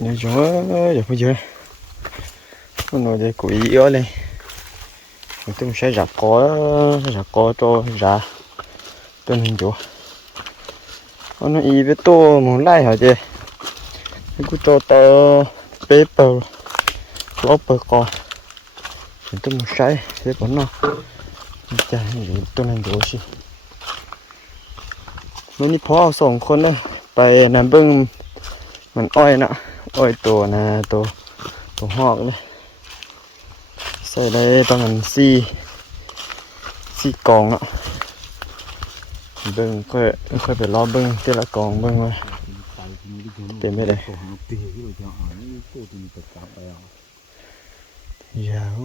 nhớ chúa giờ bây giờ con nói để củi yếu này tôi sẽ giặt có cho ra tôi hình chúa con nói ý với tôi muốn lại hả chị cứ cho tao paper lopper con tôi muốn sai để bọn nó chả gì tôi nên chúa xí mấy níพ่อ2 คนเลยไปนั่นเบิ่งมันอ้อยน่ะอ้อยตัวน่ะตัวหอกเลยใส่ได้ประมาณ4กองเนาะเบิ่งค่อยไปรอเบิ่งแต่ละกองเบิ่งว่าเต็มไปเลยยาว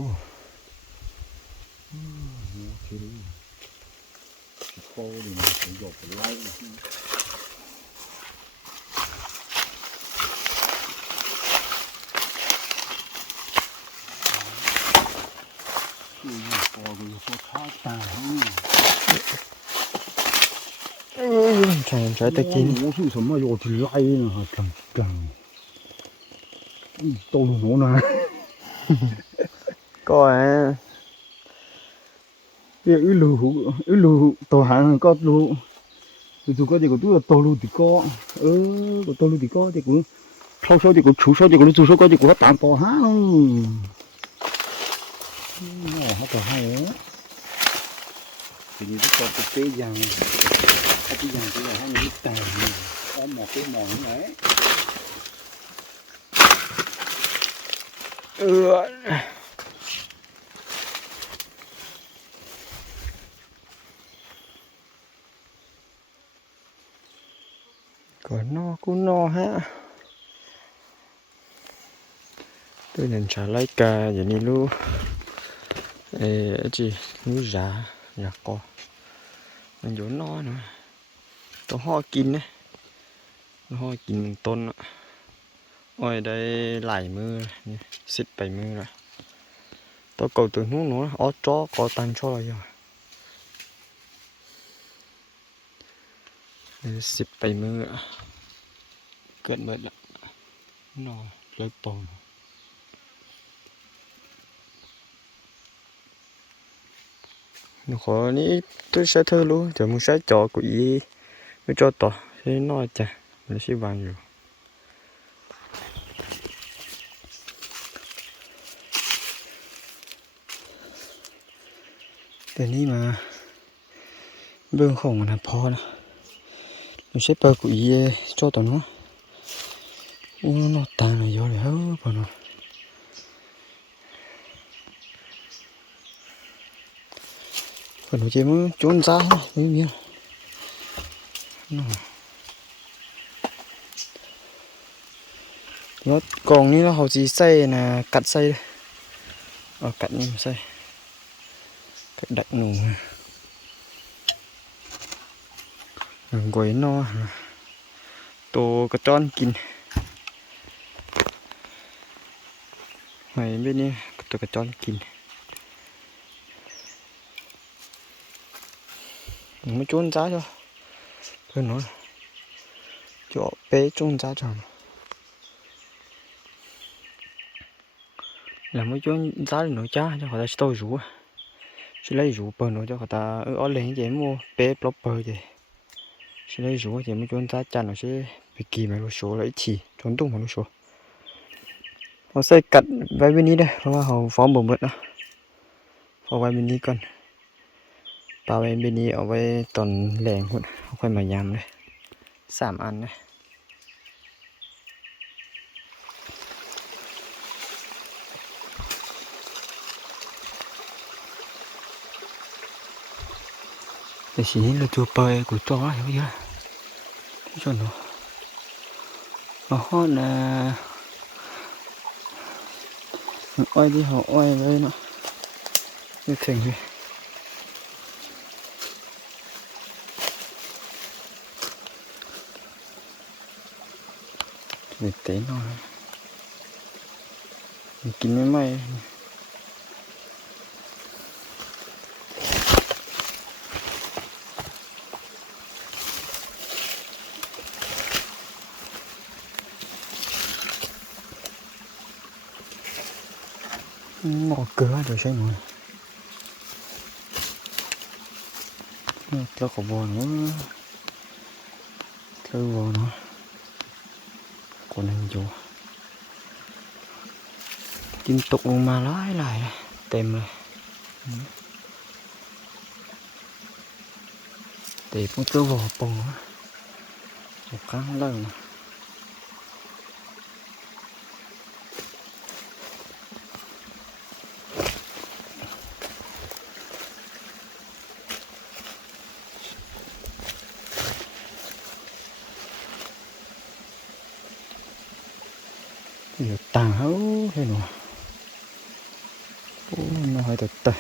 ใช่ตะกิน我是什么要去来呢刚到路喏呢ก็cái lù tàu hàng có lù tụi có thì có tụi tàu lù thì có có tàu lù thì có thì cũng sau thì cũng chủ sau thì cũng chủ sau có thì cũng tạm tàu hàng nó tàu hàng thì như cái cái giang cái giang cái là hai người tài có một cái mỏ như đấyก็นอกูนอฮะtôi nhận trả lại cả vậy đi lu gì lu giá nhà coมันอยู่นอนะตัวห่อกินนะห่อกินต้นอ่ะอ้อยได้หลายมือนี่10 ไปมือละตัวเก่าตัวนู้นเนาะอ้อจ้อก็ตันช่ออยู่10 ไปมือเกิดเบิดละนอเลยปองขอนี้tôi sẽ thơ luôn giờ muốn sẽ cho quỷ mới cho tỏ thế nói chả nó sẽ vàng rồiแต่นี่มาเบื้องของมันพอนะมันใช้เปิดกุยโจตัวนู้นโอ้นอตาหน่อยเยอะเลยเฮ้ยพอเนาะคนหัวใจมันจนใจไม่มีแล้วกองนี้เราเขาจีใส่นะกัดใส่กัดนี่ใส่กัดดักหนูกวยนอตัวกระจ้อนกินไอ้เบ็ดนี้ตัวกระจ้อนกินไม่ชวนจ้าจ้ะเพื่อนน้อยจ่อเป๊ะชวนจ้าจ้ะlà mấy chú giá nổi cha cho họ ta tôi rủ chỉ lấy rủ bờ nổi cho họ ta ở lên vậy mua bé blogger vậy chỉ lấy rủ thì mấy chú giá cha nó sẽ bị kỳ mà nó số lấy chỉ trốn tung mà nó số họ sẽ cắt vai bênนี้đâyเพราะว่าเขาฟ้องบ่หมดนะพอไว้bênนี้ก่อนปลาไว้bênนี้เอาไว้ตอนแรงพุ่นเอาค่อยมายำเลย3 อันนะแต่สีนี้เราตัวเปย์của chó hiểu chưa cho nó hot là oi đi họ oi với nó như thế này để té nó mình kín mấy mày หมอเกลือเดี๋ยวใช่หน่อยเจ้าขบวนว่าเจ้าบอลเนาะคนนึงอยู่กินตกลงมาหลายเต็มเลยแต่พวกเจ้าบอลปงmột cắn lần nhiều tàng hấu thế nào nó hơi thật tệ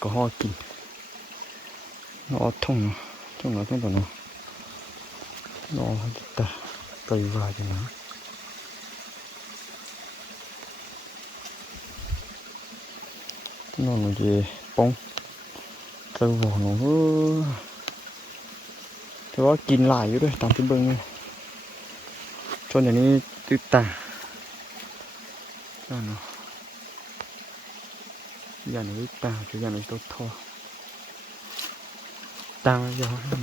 có hoa kín nó thông trong nó cái nó hơi tệ cây vào cho nó gì bông cây vào nó thế đó kín lại vậy đấy tạm cái bưng cho nhà này tự tả nó giờ này tao cho giờ này tốt thôi tao giờ nữa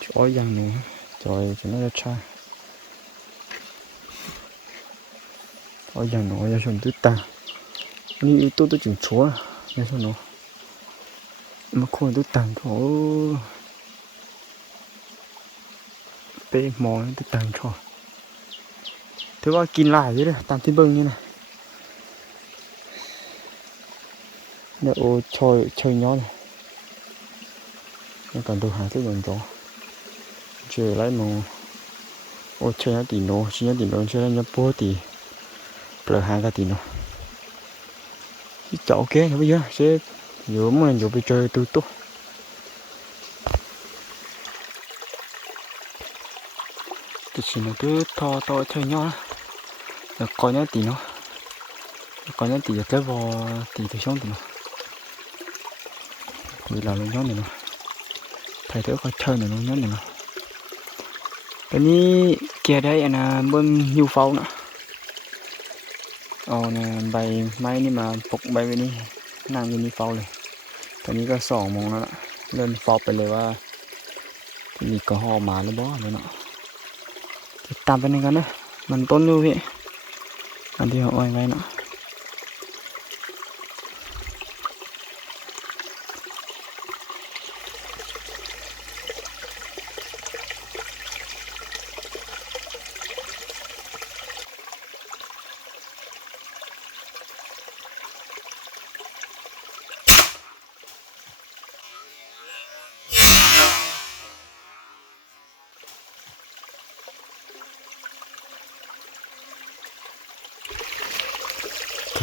chói dần nữa rồi cho nó ra cha chói dần nữa giờ xong tứ taoนี่ตัวจึงชัวนี่ซะเนาะมาควรตต่างโถเปหมอตต่างโถถือว่ากินหลายอยู่เด้อตามที่เบิ่งนี่นะเนี่ยโอ้ช่อยย้อนนี่กันดูหาที่อย่างจ้อเจอไรมองโอ้ช่อยตีโนช่อยตีโนช่อยยับโปตีเปลือกหางกะตีโนchỗ kia bây giờ sẽ vừa muốn vừa đi chơi tôi tốt thì chỉ là cứ to chơi nhau là coi nhá tí nó coi nhá tí cái vò tí từ xong tí nó vì là nó nhón này nó thầy thử coi chơi này nó nhón này nó cái ní kia đấy là bên nhu phao nữa nèใบไม้นี่มาปกใบไว้นี่นั่งอยู่นี่เฝ้าเลยตอนนี้ก็2 โมงแล้วล่ะเริ่มเฝ้าไปเลยว่าจะมีกระหอบมาหรือบ่เลยเนาะติดตามไปนึงกันนะมันต้นอยู่พี่อันที่เอาไว้เนาะ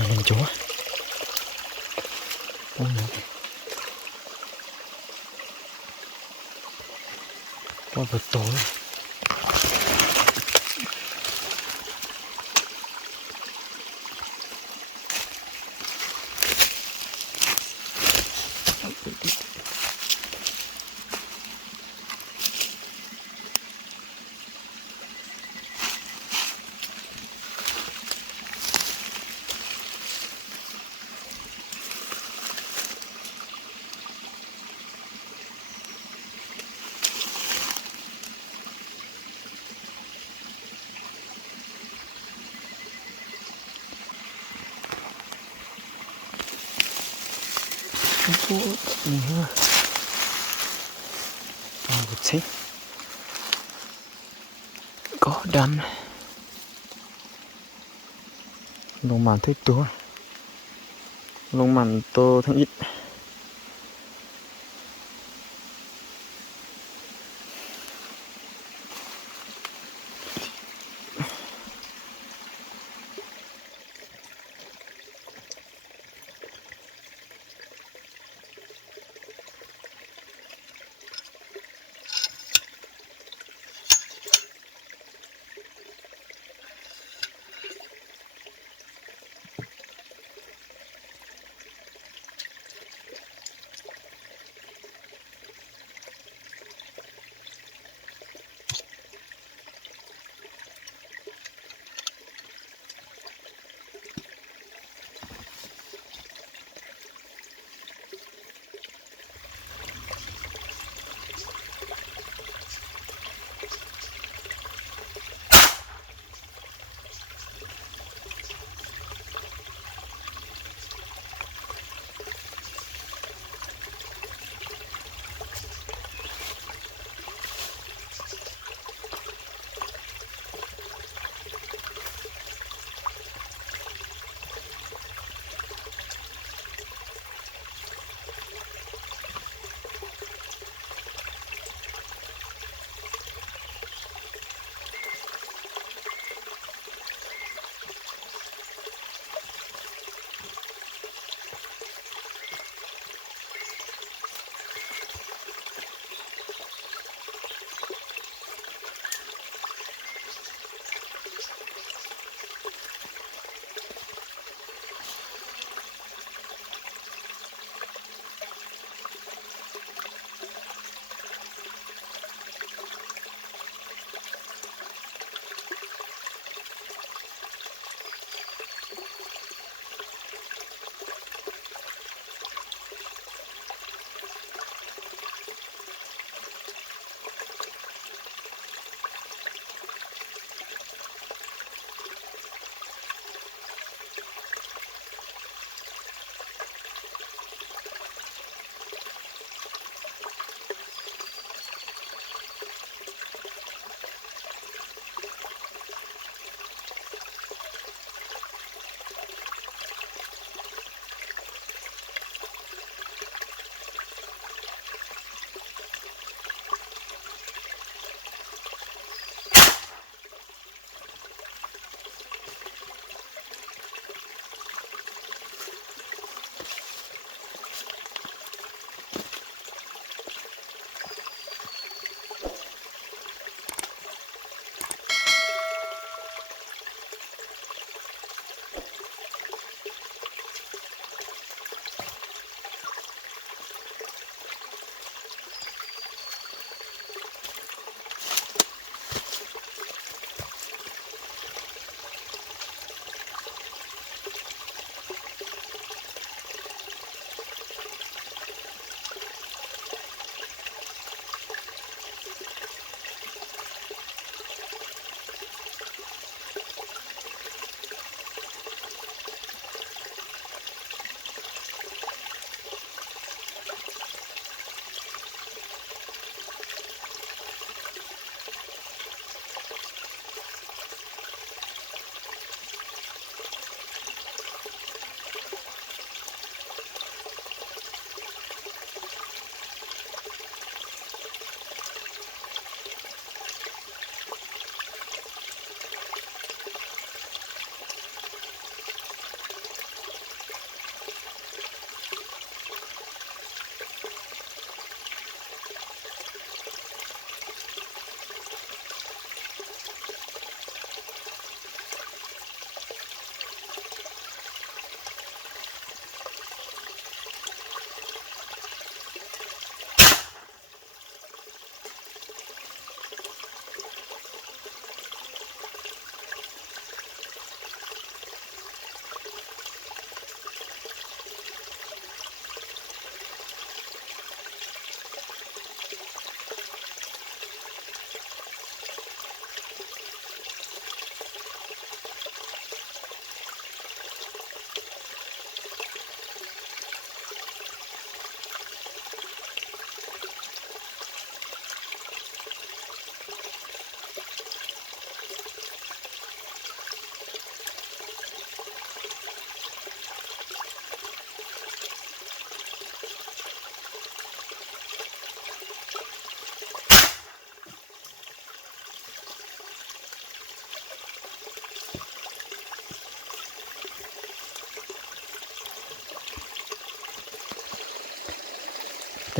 lên chúa qua vật tối có đâm lông màn thích túa lông màn tô thanh ít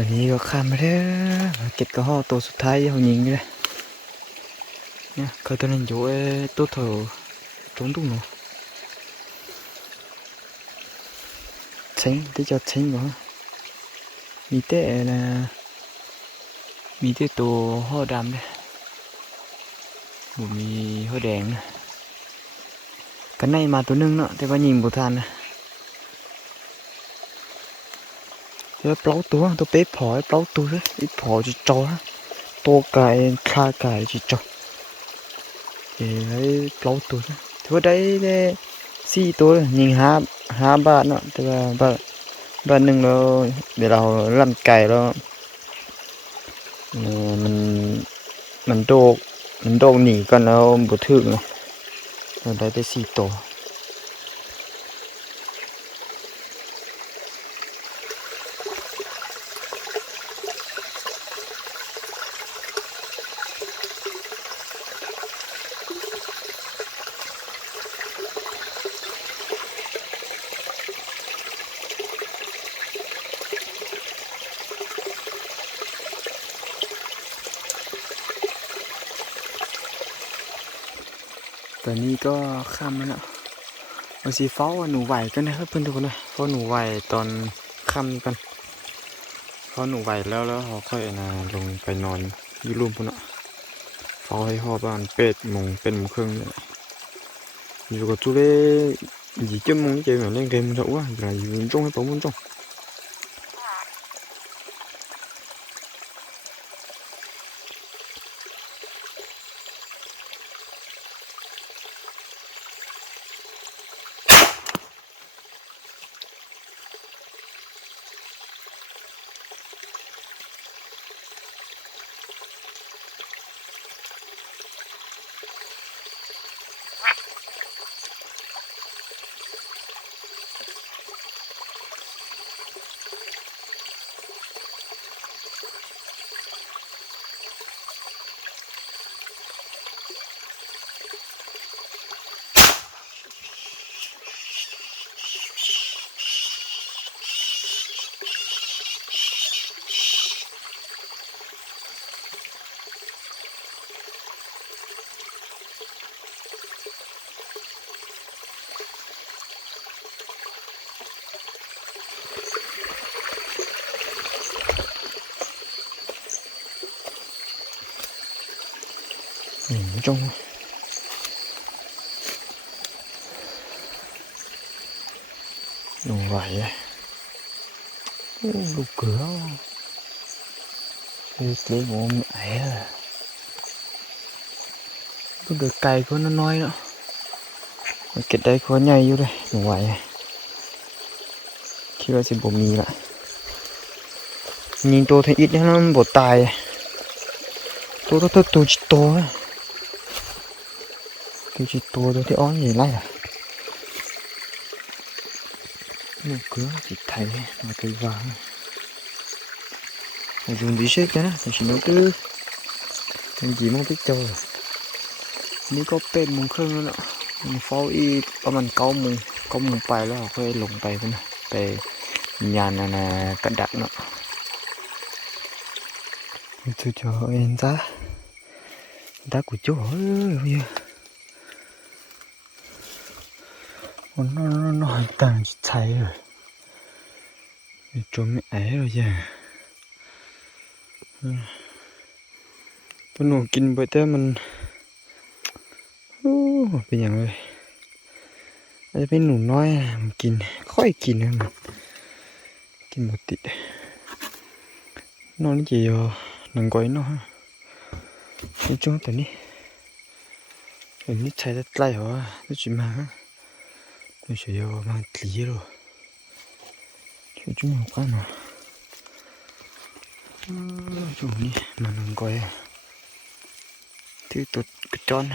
ตอนนี้ก็ข้ามมาแล้วเก็บกระห่อตัวสุดท้ายเขายิงนี่แหละเนี่ยเขาตัวนั้นอยู่ตัวเถอะตรงตุ้งเนาะเซ็งที่จะเซ็งเหรอมีแต่นะมีแต่ตัวห่อดำเนี่ยบ่มีห่อแดงนะกันในมาตัวนึงเนาะแต่ว่ายิงบ่ทันนะแล้วเปล่าตัวเป๊ะพอเปล่าตัวเลยอีพอจะจ่อตัวไก่คาไก่จะจ่อlấy plauตัวถือว่าได้4ตัวยิง5บาทเนาะแต่ว่าบาทนึงแล้วเดี๋ยวเราลำไก่แล้วมันโดกหนีกันแล้วบ่ถึกเนาะได้4ตัวตอนนี้ก็ค่ำแล้วเนาะเอาสิเฝ้าหนูไหวกันนะครับเพื่อนทุกคนนะเฝ้าหนูไหวตอนค่ำนี้กันเฝ้าหนูไหวแล้วเขาค่อยลงไปนอนอยู่ร่วมพุ่นเนาะเฝ้าให้ฮอดประมาณ8 โมงครึ่งนี่อยู่กับจุเล่2 โมงchơi mà lên game đâu á là dùng trong hay bóng trong trong đồ vậy đồ cửa cái bụng ấy tôi được cày của nó nói nữa cái đây có nhảy vô đây đồ vậy khi đó sẽ bổ mì lại nhìn tôi thấy ít nó bổ tài tôi chỉ to á tôi chỉ to tôi thấy ó gì lại à một cửa chỉ thấy mà cây vàng dùng đi xếp cho nó chỉ nói cứ mình chỉ mong biết choนี่ก็เป็นโมงครึ่งแล้วเนาะมันเฝ้าอีประมาณ9 โมงไปแล้วค่อยลงไปพุ่นน่ะไปยานกระดักเนาะchú cho em ra đã của chú ơi nó tàn cháy rồi cho mẹ ấy rồi chứ tôi nổ kinh bởi thế mìnhเป็นอย่างเลยอาจจะเป็นหนูน้อยมันกินค่อยกินนะมันกินหมดติดนอนนี่จีหนังก้อยเนาะในช่วงตอนนี้ใช้ได้ไกลเหรอตัวจีมาตัวเสียมาตีหรอตัวจีมากันนะช่วงนี้มันหนังก้อยที่ตัวกระจอน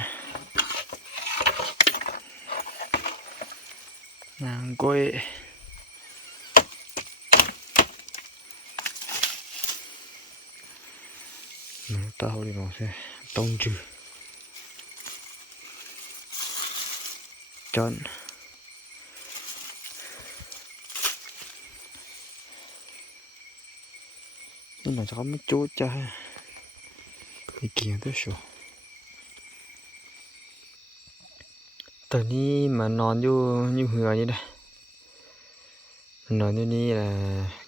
nàng coi nó tao đi nó sẽ tông trừ chọn นี่น่าจะเขาไม่จู้จ้าไปกินด้วยชัวตอนนี้มานอนอยู่เหือนี่นะนอนอยู่นี่แหละ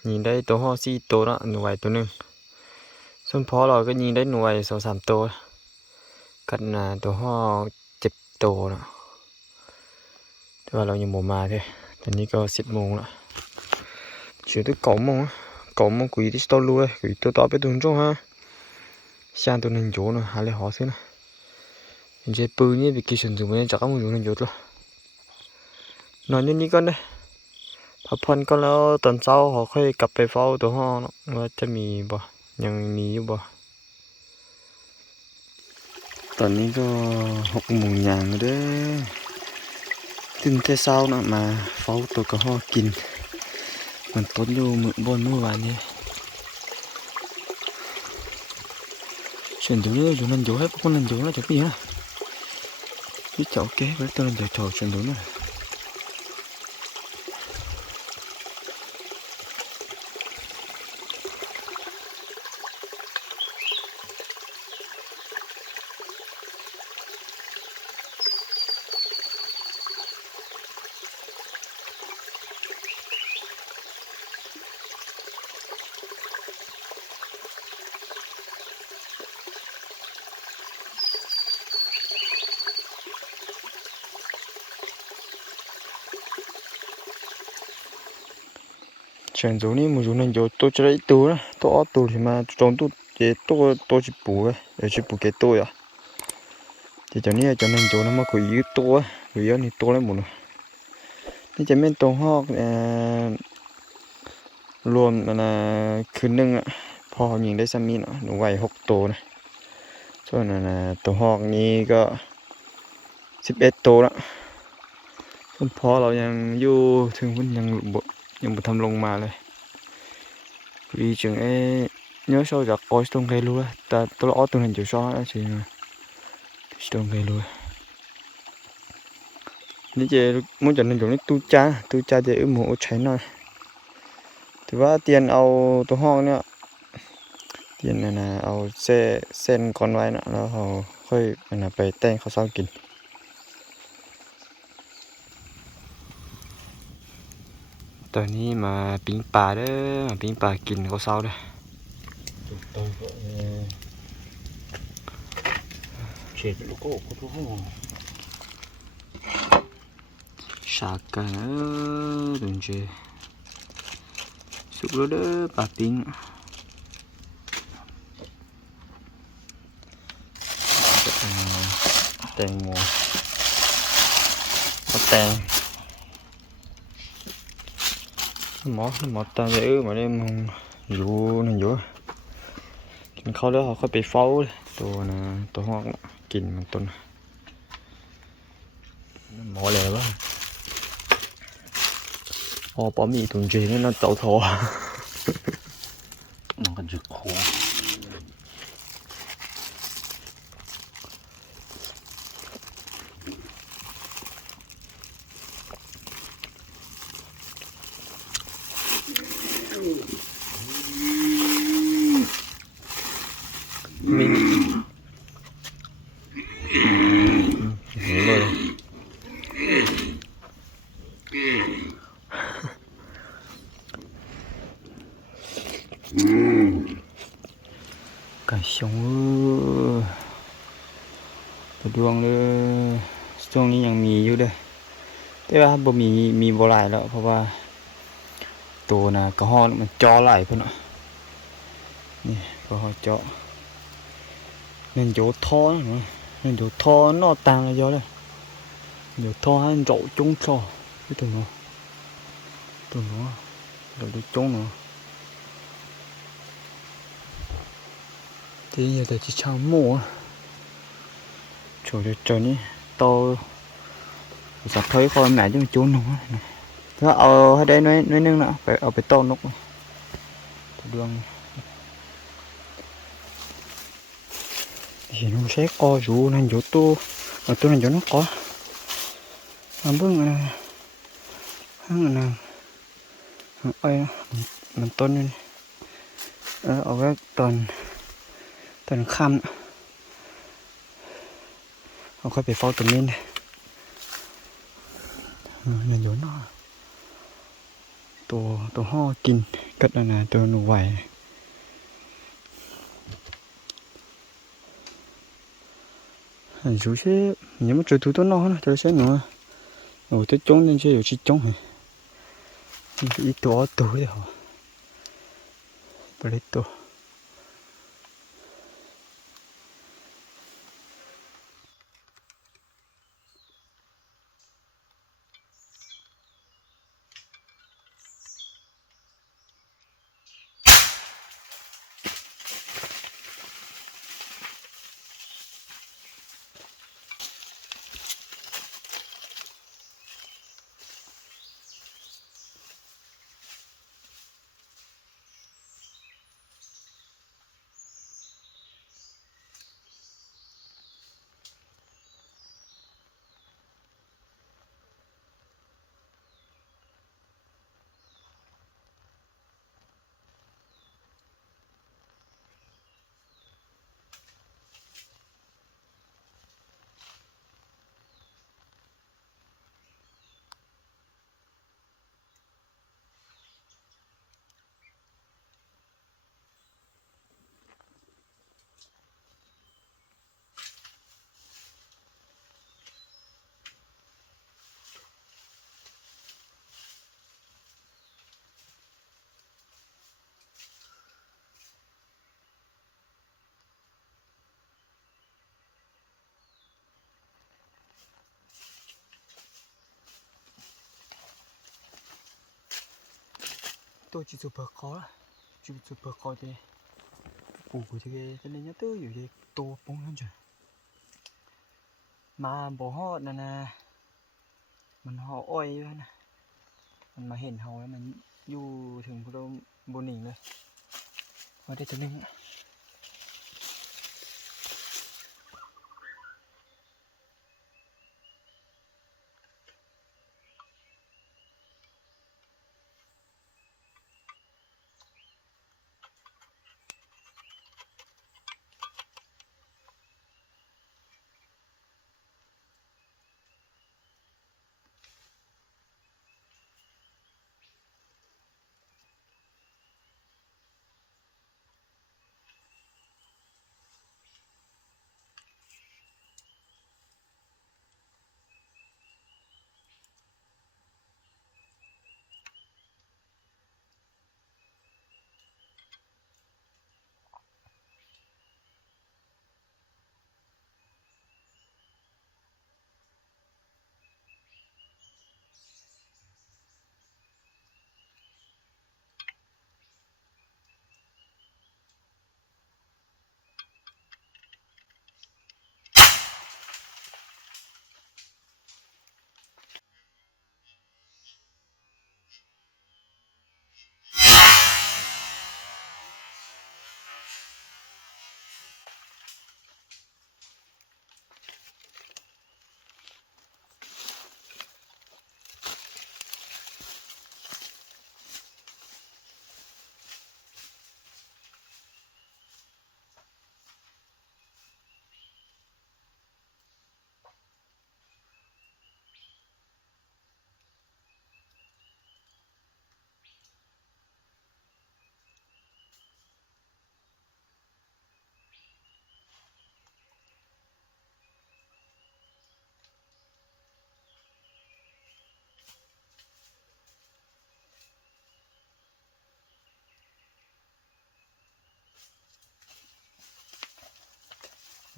ยิงได้ตัวห่อ4ตัวละหน่วยตัวนึงส่วนพอเราก็ยิงได้หน่วย 2-3 ตัวกันตัวห่อ7ตัวละแต่ว่าเรายังบ่มาเด้ตอนนี้ก็ 10 โมงละchưa tới 9 โมง9 โมง quỷ đi tao luôn quỷ tôi tao biết tuần trong ha sang tuần hình chỗ nữa hai lấy họ thế này giờ bự như bị kia sử dụng nên chắc không dùng hình chỗ luôn nói như ní con đâyพักผ่อนก็แล้วตอนเช้าเขาค่อยกลับไปเฝ้าตัวห้องว่าจะมีบ่ยังมีอยู่บ่ตอนนี้ก็6 โมงอย่างแล้วเด้อตื่นแต่เช้านะมาเฝ้าตัวกระห้อกินมันต้นอยู่เมื่อวานนี้chuyển xuống nữa chúng mình chỗ hết con lần chỗ nó chụp gì hả biết cháu kế với tôi lần chỗ chuyển xuống nữa chuyển xuống đi một số lần chỗ tôi chơi tù đó tôi tù thì mà trong tôi để tôi chỉ bù để chỉ bù cái tôi à thì cho nên chỗ nó mà có yếu tôi yếu thì tôi lấy mộtนี่จะเป็นตัวฮอกรวมคืนนึงอ่ะพอยิงได้ซ้ำนี้เนาะหนูไว้6ตัวนะส่วนตัวฮอกนี้ก็11ตัวแล้วส่วนพอเรายังอยู่ถึงพุ่นยังบ่ทำลงมาเลยvì chừng ấy nhớ sau giặc coi stone cây luôn ta tôi ó từng hình chiều so đó chị stone cây luônนี่จะmuốn chọn nên chọn cái tu chaจะướm hổ cháy nói thìว่าtiền aoตัวห้องเนี่ยtiền này là ao sen conไว้เนาะแล้วเขาค่อยไปแต่งข้าวเช้ากินตอนนี้มาปิ้งปลาเด้อปิ้งปลากินข้าวเช้าเด้อSaka đừng chơi sụp lúa đó bà tiếng tèn mùa có tèn nó mọt ta dễ mà đem dụ nên dụกินข้าวแล้วเขาค่อยไปเฝ้าตัวห้องกินมันต้นหมอแล้ววะbỏ mì tuần gì nó tẩu thổ nó còn rực khổ cái sống cái đườngเลยช่วงนี้ยังมีอยู่เด้อแต่ว่าบ่มีบ่หลายแล้วเพราะว่าตัวน่ะกระห้อมันจ่อหลายพุ่นน่ะนี่กระห้อจ่อnên chỗ thó nữa nên chỗ thó nó tàng là do đây chỗ thó hay rộ trúng cho cái tụi nó rồi đi trúng nữa thì giờ thì chỉ chào mua chỗ để cho ní to sắp thấy coi mẹ chứ trốn nữa nó ở đây nói nương nữa phải ở phải to nóc đường thì nó sẽ co rú nên chỗ tu ở tu nên chỗ nó có làm bước này hang này ơi mình tôn lên เอาไว้ตอนค่ำเอาค่อยไปเฝ้าตรงนี้นะมันอยู่เนาะตัวห่อกินกัดนั่นน่ะตัวหนูไหวchú sẽ nhưng mà chơi tụi nó chơi sẽ nữa rồi tới trống nên chơi ở chỉ trống này ít tổ đấy hả bật tổ tôi chỉ super khó thì cụ của cái nên nhớ tớiอยู่ที่ตัวปงนั่นจ้ะมาบ่ฮอดนั่นน่ะมันห่ออ้อยอยู่นะมันมาเห็นเฮาแล้วมันอยู่ถึงพุ่นบ่หนีเลยว่าได้ตัวนึง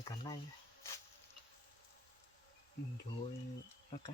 กันในrồi ok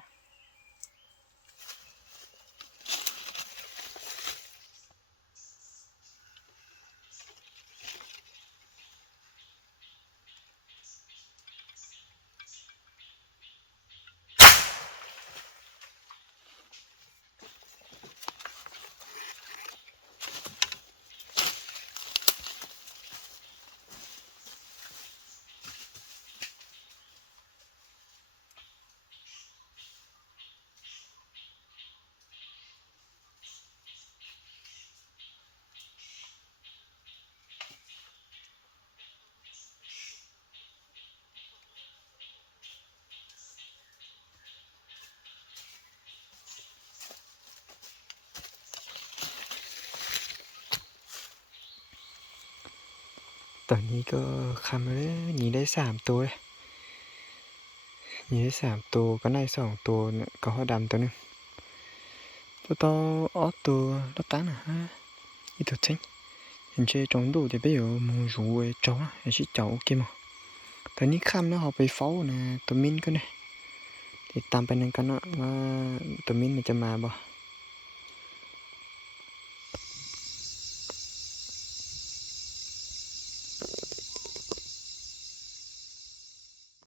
ตอนนี้ก็คำแล้วยิงได้3 ตัวเลยยิงได้3 ตัวก็ได้2 ตัวเนี่ยก็หัวดำตัวนึงตัวto óตัวnó tán à ítตัวchính hiện chơi trong đủ thì bây giờ mua rượu cháu á hay chỉ cháu kia mà tao ní khăm nó họcไปเฝ้านะตัวมินก็เนี่ยติดตามไปนั่นกันเนาะว่าตัวมินมันจะมาบ่